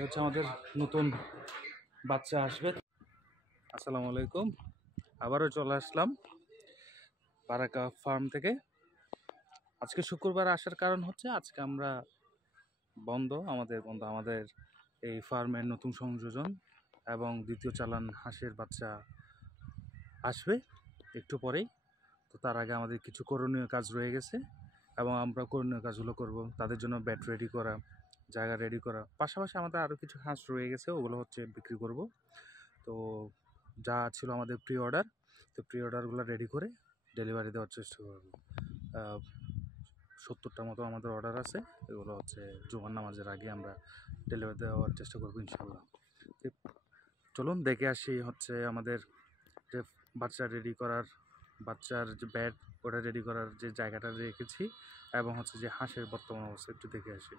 হচ্ছে আমাদের নতুন বাচ্চা আসবে। আসসালামু আলাইকুম, আবারও চলে আসলাম বারাকা ফার্ম থেকে। আজকে শুক্রবার আসার কারণ হচ্ছে আজকে আমরা আমাদের এই ফার্মের নতুন সংযোজন এবং দ্বিতীয় চালান হাঁসের বাচ্চা আসবে একটু পরেই। তো তার আগে আমাদের কিছু করণীয় কাজ রয়ে গেছে এবং আমরা করণীয় কাজগুলো করব। তাদের জন্য ব্যাট রেডি করা, জায়গা রেডি করা, পাশাপাশি আমাদের আরও কিছু হাঁস রয়ে গেছে, ওগুলো হচ্ছে বিক্রি করব। তো যা ছিল আমাদের প্রি অর্ডার, তো প্রি অর্ডারগুলো রেডি করে ডেলিভারি দেওয়ার চেষ্টা করব। 70টার মতো আমাদের অর্ডার আছে, এগুলো হচ্ছে জুমার নামাজের আগে আমরা ডেলিভারি দেওয়ার চেষ্টা করবো ইনশাল্লাহ। চলুন দেখে আসি হচ্ছে আমাদের যে বাচ্চার যে ব্যাট ওটা রেডি করার যে জায়গাটা রেখেছি এবং হচ্ছে যে হাঁসের বর্তমান অবস্থা একটু দেখে আসি।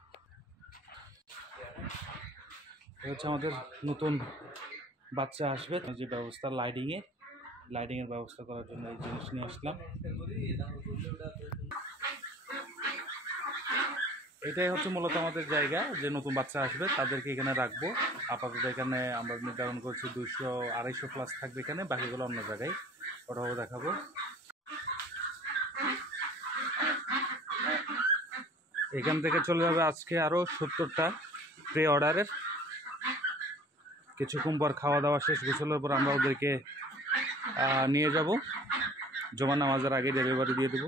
হচ্ছে আমাদের নতুন বাচ্চা আসবে, যে ব্যবস্থা লাইটিংয়ের ব্যবস্থা করার জন্য এই জিনিস নিয়ে আসলাম। এটাই হচ্ছে মূলত আমাদের জায়গা, যে নতুন বাচ্চা আসবে তাদেরকে এখানে রাখবো। আপাতত এখানে আমরা নির্ধারণ করছি 200-250 প্লাস থাকবে এখানে, বাকিগুলো অন্য জায়গায়, ওটাও দেখাবো। এখান থেকে চলে যাবে আজকে আরও 70টা প্রি অর্ডারের। কিছুক্ষণ পর খাওয়া দাওয়া শেষ, গোসলের পর আমরা ওদেরকে নিয়ে যাব, জুমার নামাজের আগে ডেলিভারি দিয়ে দেবো।